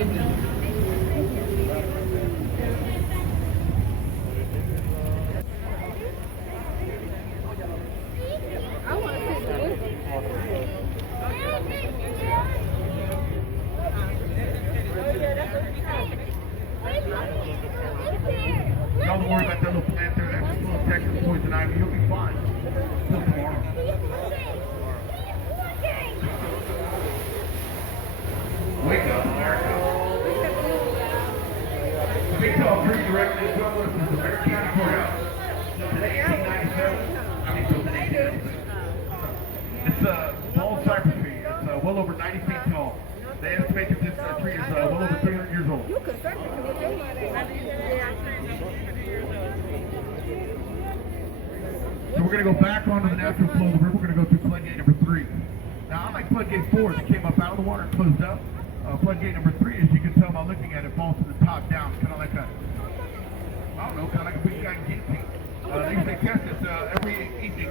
Don't worry about that little plant there. That's just a little Texas poison ivy. You'll be fine. Till tomorrow. Wake up, America. The big tall tree directly as well as the American County Courthouse. Today, 1897. I mean, till today, it's a bald cypress tree. It's well over 90 feet tall. They estimate that this tree is well over 300 years old. So we're going to go back onto the natural flow of the river. We're going to go through floodgate number 3. Now, unlike floodgate 4 that came up out of the water and closed up, floodgate number 3, as you can tell by looking at it, falls from the top down. It's kind of like a, I don't know, kind of like a big giant guillotine. They test it every evening.